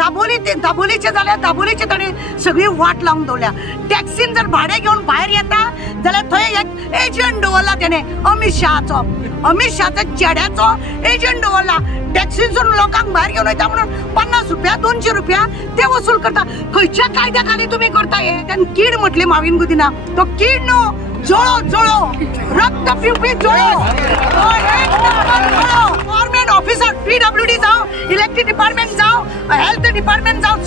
दाबोलीचे जाल्यार दाबोलीचे ताणें सगळी वाट लावून दवरल्या। टॅक्सीन जर भाडे घेवन भायर येता जाल्यार थंय एक एजंट दवरला तेणें अमित शहाचो चेड्याचो एजंट दवरला। टॅक्सीसून लोकांक भायर घेवन वयता म्हणून 50 रुपया 200 रुपया ते वसूल करता। खंयच्या कायद्या खाली तुमी करता हे? तेन्ना कीड म्हटली माविन गुदिना, तो कीड न्हू, जोळो रक्त पिवपी जोळो। गव्हर्नमेंट ऑफिसर PWD जावं, इलेक्ट्रिक डिपार्टमेंट जावं, हेल्थ डिपार्टमेंट जावं,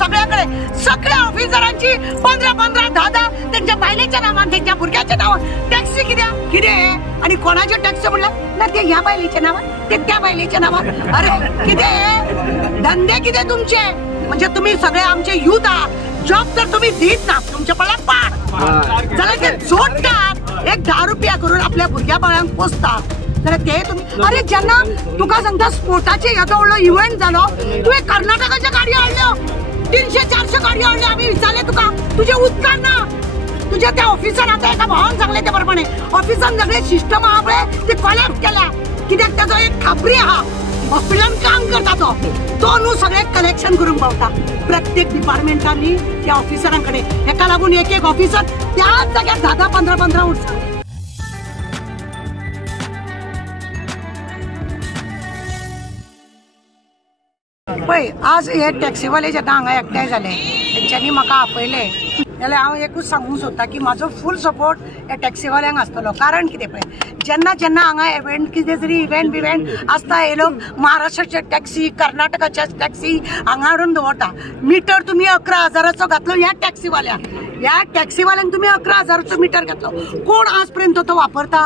सगळ्या ऑफिसरांची 15-15, 10-10 त्यांच्या बायलेच्या नावान, त्यांच्या भुरग्याच्या नावान टॅक्सी कितें आणि कोणाचे टॅक्सी म्हणलं ना, ते ह्या बायलेच्या नावान, ते त्या बायलेच्या नावान। अरे कितें धंदे कितें तुमचे? म्हणजे तुम्ही सगळे आमचे युथ आहात, जॉब जर तुम्ही दित ना तुमच्या पडल्यार पाड जाल्यार ते जोडटात, एक 10 रुपया करून आपल्या भुरग्या बाळांक पोसतात जाल्यार ते तुम्ही। अरे जेन्ना तुका सांगता स्पोर्टाचे येदो व्हडलो इव्हेंट जालो, तुवें कर्नाटकाच्या गाडयो हाडल्यो, 300-400 गाडयो हाडल्यो। आमी विचारले तुका, तुजे उदकार ना, तुझ्या त्या ऑफिसान आता एका भावान सांगले ते प्रमाणे ऑफिसान सगळे सिस्टम आहा पळय ते कोलॅप्स केल्या, कित्याक ताजो एक खापरी आहा हॉस्पिटलान काम करता तो न्हू सगळे कलेक्शन करून पावता प्रत्येक डिपार्टमेंटांनी त्या ऑफिसरांकडे। हेका लागून एक ऑफिसर त्याच जाग्यार 10-10, 15-15 उरता। पळय आज हे टॅक्सीवाले जेन्ना हांगा एकठांय जाले, तेंच्यांनी म्हाका आपयले जाल्यार हांव एकूच सांगूंक सोदतां की म्हाजो फूल सपोर्ट ह्या टॅक्सीवाल्यांक आसतलो। कारण कितें पळय, जेन्ना हांगा इव्हेंट कितें तरी इव्हेंट आसता, हे लोक महाराष्ट्राचे टॅक्सी, कर्नाटकाच्या टॅक्सी हांगा हाडून दवरता। मिटर तुम्ही 11,000चो घातलो ह्या टॅक्सीवाल्यांक तुम्ही 11,000चो मिटर घातलो, कोण आजपर्यंत तो वापरता?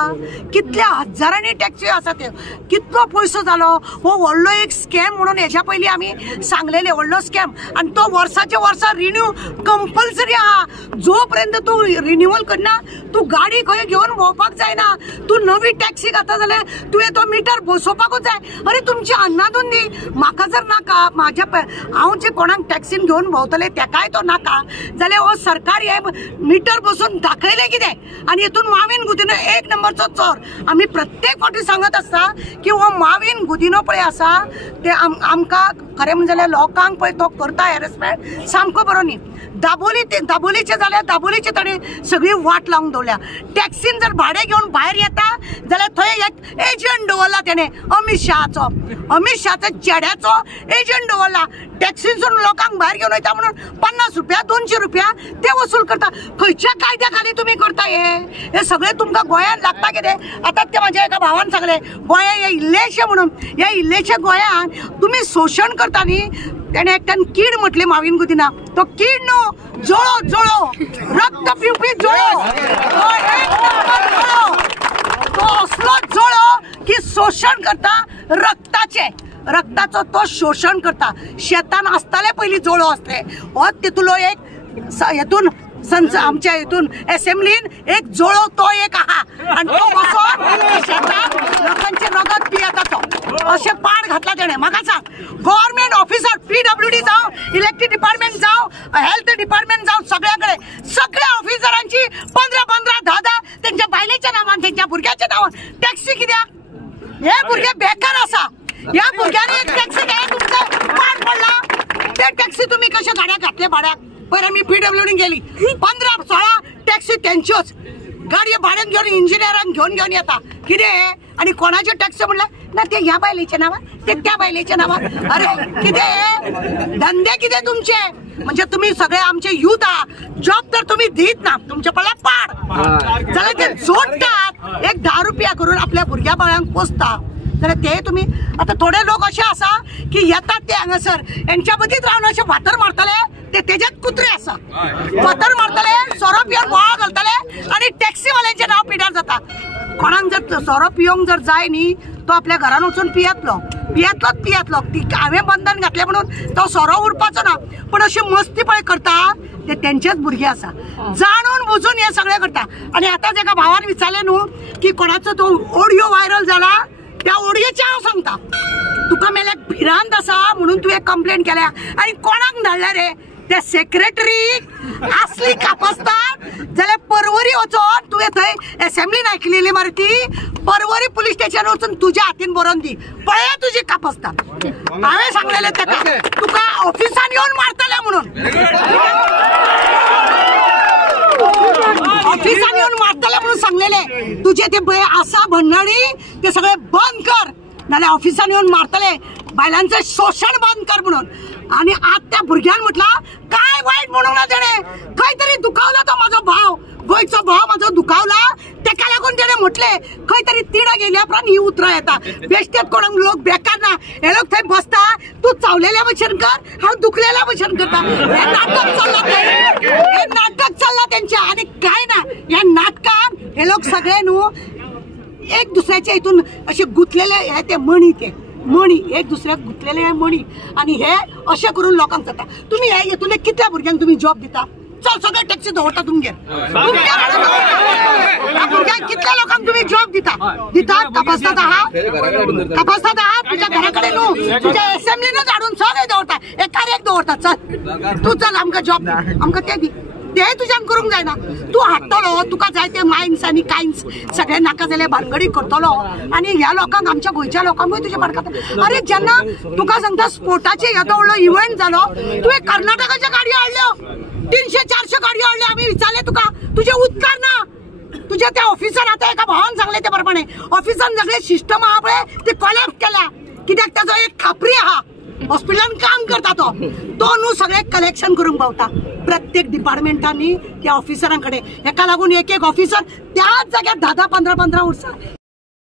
कितल्या हजारांनी टॅक्सी आसा त्यो, कितलो पयसो जालो हो व्हडलो एक स्कॅम म्हणून हेच्या पयलीं आमी सांगलेले व्हडलो स्कॅम। आणि तो वर्साच्या वर्सा रिन्यू कंपल्सरी आहा, जोपर्यंत तू रिन्यूअल करना तू गाडी खंय घेवन भोंवपाक जायना। तू नवी टॅक्सी घाता जाल्यार तुवें तो मिटर बसोवपाकूच जाय। अरे तुमची अन्नादून दी, म्हाका जर नाका, म्हाज्या हांव जे कोणाक टॅक्सीन घेवन भोंवतले तेकाय तो नाका जाल्यार हो सरकार हे मिटर बसून दाखयले कितें? आणि हितून माविन गुदिनो 1 नंबरचो चोर। आमी प्रत्येक फावटी सांगत आसता की हो माविन गुदिनो पळय आसा ते आमकां खरें म्हणजे जाल्यार लोकांक पळय तो करता हॅरेसमेंट सामको बरो न्ही। दाबोलीचे जाल्यार दाबोलीचे ताणें सगळी वाट लावून दवरल्या। टॅक्सीन जर भाडे घेवन भायर येता जाल्यार थंय एक एजंट दवरला तेणें अमित शहाचो चेड्याचो एजंट दवरला। टॅक्सीसून लोकांक भायर घेवन वयता म्हणून 50 रुपया 200 रुपया ते वसूल करता। खंयच्या कायद्या खाली तुमी करता हे सगळे तुमकां गोंयांत लागता कितें? आतां ते म्हाज्या एका भावान सांगले गोंया हे इल्लेशे म्हणून, ह्या इल्लेशे गोंयान तुमी शोशण करता न्ही। तेणे एकट्यान कीड म्हटली माविन गुदिना, तो कीड न्हू, जोळो रक्त पिवपी जोळो। तो असलो जोळो की शोषण करता रक्ताचो तो शोषण करता। शेतान आसताले पयलीं जोळो असले, हो तितूलो एक हेतून आमच्या हितून असेंब्लीन एक जोळो तो एक आहा आणि तो बसून शेतात लोकांचे रगत पियता तो अशें पाड घातला तेणे। म्हाका सांग, गव्हर्नमेंट ऑफिसर PWD जावं, इलेक्ट्रिक डिपार्टमेंट जावं, हेल्थ डिपार्टमेंट जावं, सगळ्या ऑफिसरांची 15-15, 10-10 त्यांच्या बायलेच्या नावान, त्यांच्या भुरग्याच्या नावान टॅक्सी कित्याक? हे भुरगे बेकार आसा, ह्या भुरग्यांनी एक टॅक्सी घ्याय तुमचं पाड पडला। ते टॅक्सी तुम्ही कशा गाड्या घातले भाड्याक? पयलीं मी PWD गेली 15-16 टॅक्सी त्यांच्योच गाडयो भाड्यान घेवन इंजिनियरांक घेवन येता कितें? आणि कोणाचे टॅक्सी म्हणलं ना, ते ह्या बायलेच्या नावान, ते त्या बायलेच्या नावान। अरे कितें धंदे कितें तुमचे? म्हणजे तुम्ही सगळे आमचे युथ आहात, जॉब तर तुम्ही दित ना तुमच्या पडल्यार पाड जाल्यार ते जोडटात, एक 10 रुपया करून आपल्या भुरग्या बाळांक पोसता जाल्यार ते तुम्ही। आता थोडे लोक असे आसा की येतात ते हांगासर यांच्या मदींच रावन अशे फातर मारतले, ते तेजेच कुत्रे आसा, फातर मारतले, सोरो पिवन बोळा घालतले आणि टॅक्सीवाल्यांचे नाव पिड्यार जाता। कोणाक जर सोरो पिवंक जर जाय न्ही तो आपल्या घरान वचून पियतलो। हांवें बंधन घातलें म्हणून तो सोरो उरपाचो ना, पण अशी मस्ती पळय करता ते तेंचेच भुरगे आसा, जाणून बुजून हे सगळे करता। आणि आतांच एका भावान विचारले न्हू की कोणाचो तो ऑडिओ व्हायरल जाला, त्या ऑडिओचे हांव सांगता, तुका मेल्याक भिरांत आसा म्हणून तुवें कंप्लेंट केल्या आणि कोणाक धाडल्या रे? त्या सेक्रेटरी असली कापसतात जाल्यार परवरी वचोन तुवें थंय असेंब्लीन आयकलेली मरे ती परवरी पुलीस स्टेशन वचून तुज्या हातीन बरोवन दी पळय तुजी कापसतात. हांवें सांगलेलें ताका तुका ऑफिसान येवन मारतले म्हणून ऑफिसान येऊन मारतले म्हणून सांगलेले तुझे ते आसा भंडारी ते सगळे बंद कर नाल्यार ऑफिसान येऊन मारतले बायलांचं शोषण बंद कर म्हणून. आणि आज त्या भुरग्यान म्हटलं काय वाईट म्हणून ना तेणे खंय तरी दुखावला तो माझो भाव गोयचो भाव माझो दुखावला तेका लागून तेणे म्हटले खंय तरी तिडा गेल्या उपरांत ही उतरां येता बेश्टेत कोणाक लोक बेकार ना हे लोक थंय बसता तू चावलेल्या भशेन कर हांव दुखलेल्या भशेन करता हे नाटक चल्ला तेंचे आणि काय ना या नाटकान हे लोक सगळे न्हू एक दुसऱ्याच्या हितून असे गुंतलेले हे ते मणी एक दुसऱ्याक गुंतलेले मणी आणि हे अशें करून लोकांक जाता. तुम्ही हे हितून कितल्या भुरग्यांक तुम्ही जॉब दिता चल सगळे टॅक्सी दवरता तुमगे भुरग्यांक कितल्या लोकांक तुम्ही जॉब दिता तपासतात आहात तुझ्या घरा कडेन न्हू तुझ्या असेंब्लीनूच हाडून सगळे दवरता एकार एक दवरता चल तू चल आमकां जॉब आमकां ते दी ते तुझ्यान करूंक जायना तू हाडटलो तुका जाय ते मायन्स आणि कायन्स सगळे नाका जाले भानगडी करतलो आणि ह्या लोकांक आमच्या गोंयच्या लोकांकूय तुजे पडकाता. अरे जेन्ना तुका सांगता स्पोर्टाचे येदो व्हडलो इव्हेंट जालो तुवें कर्नाटकाच्या गाडयो हाडल्यो 300-400 गाडयो हाडल्यो आमी विचारले तुका तुजे उत्तर ना तुझ्या त्या ऑफिसान आता एका भावान सांगले ते प्रमाणे ऑफिसान सगळे सिस्टम आहा पळय ते कोलॅप्स केला कित्याक ताजो एक खापरी आहा हॉस्पिटलान काम करता तो न्हू सगळे कलेक्शन करूंक पावता प्रत्येक डिपार्टमेंटांनी त्या ऑफिसरांकडे हेका लागून एक ऑफिसर त्याच जाग्यार 10-15 वर्सां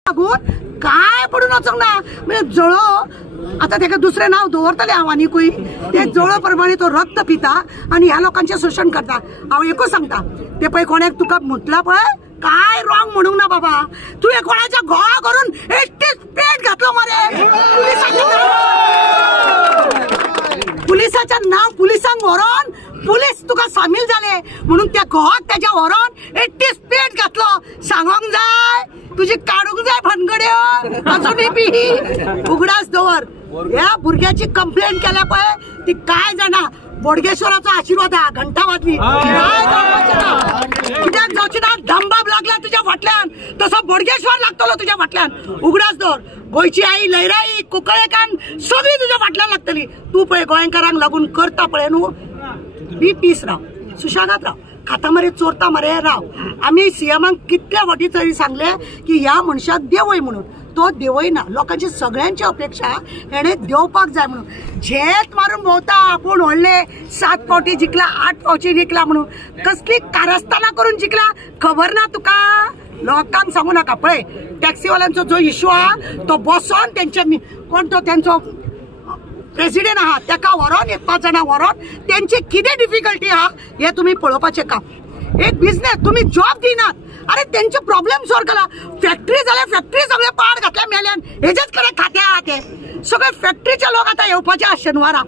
लागून काय पडून वचोंक ना म्हणजे जळो आता ताका दुसरें नांव दवरतले हांव आनीकूय ते जळो प्रमाणे तो रक्त पिता आणि ह्या लोकांचें शोशण करता. हांव एकूच सांगता ते पळय कोणाक तुका म्हटला पळय काय रॉंग म्हणूंक ना बाबा तुवें कोणाच्या घोळा करून एकटीच पेट घातलो मरे पुलिसाच्या नाव पुलिसांक व्हरोन पुलीस तुका सामील झाले म्हणून त्या घोवाक त्याच्या व्हरोन एकटीच पेट घातलो सांगोंक जाय तुजी काडूंक जाय भानगड्यो अजूनय बी उगडास दवर. ह्या भुरग्याची कंप्लेंट केल्या पळय ती काय जाणा बोडगेश्वराचा आशीर्वाद हा घंटा वाजली कित्याक जावची ना धमबाब लागला तुझ्या फाटल्यान तसो बोडगेश्वर लागतलो तुझ्या फाटल्यान उगडास दवर. गोयची आई लयराई कुंकळेकान सगळी तुझ्या फाटल्यान लागतली तू पळय गोंयकारांक लागून करता पळय न्हू बी पीस राव सुशागात राव खाता मरे चोरता मरे राव. आम्ही सीएमांक कितल्या फावटी तरी सांगले की ह्या मनशाक देवय म्हणून तो देवय ना लोकांची सगळ्यांची अपेक्षा हेणे देवपाक जाय म्हणून झेत मारून भोवता आपूण व्हडले 7 फावटी जिंकला 8 फावटी जिंकला म्हणून कसली कारस्थाना करून जिंकला खबर ना तुका लोकांक सांगू नाका. पळय टॅक्सीवाल्यांचो जो इश्यू हा तो बसोन त्यांच्या कोण तो त्यांचो प्रेसिडेंट आहा तेका व्हरोन 1-5 जाणां व्हरोन त्यांची कितें डिफिकल्टी आहा हे तुम्ही पळोवपाचें काम. एक बिझनेस तुम्ही जॉब दिनात अरे त्यांचे प्रॉब्लेम सॉल्व करा फॅक्टरी जाल्यार फॅक्टरी सगळे पाड घातल्या मेल्यान हेजेच कडेन खाते आहा ते सगळे फॅक्टरीचे लोक आता येवपाचे आहा शेनवारा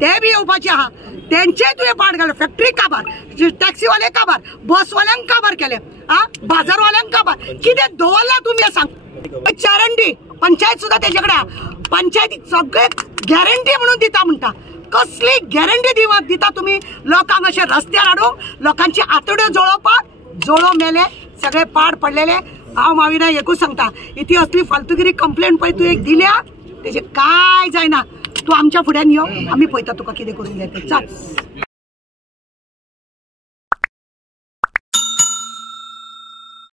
ते बी येवपाचे आहा त्यांचे तुवें पाड घाले फॅक्टरी काबार टॅक्सीवाले काबार बसवाल्यांक काबार केले बाजारवाल्यांक काबार कितें दवरला तुम्ही सांग. चारंडी पंचायत सुद्धा तेजेकडे पंचायती सगळे गॅरंटी म्हणून दिता म्हणटा कसली गॅरंटी दिता तुम्ही लोकांक अशे रस्त्यार हाडूंक लोकांची आतड्यो जळोवपाक जळो मेले सगळे पाड पडलेले. हांव माविना एकूच सांगता इथे असली फालतुगिरी कंप्लेंट पळय तू एक दिल्या तेजे काय जायना तू आमच्या फुड्यान यो आम्ही पळयता तुका कितें करून जाय ते चल.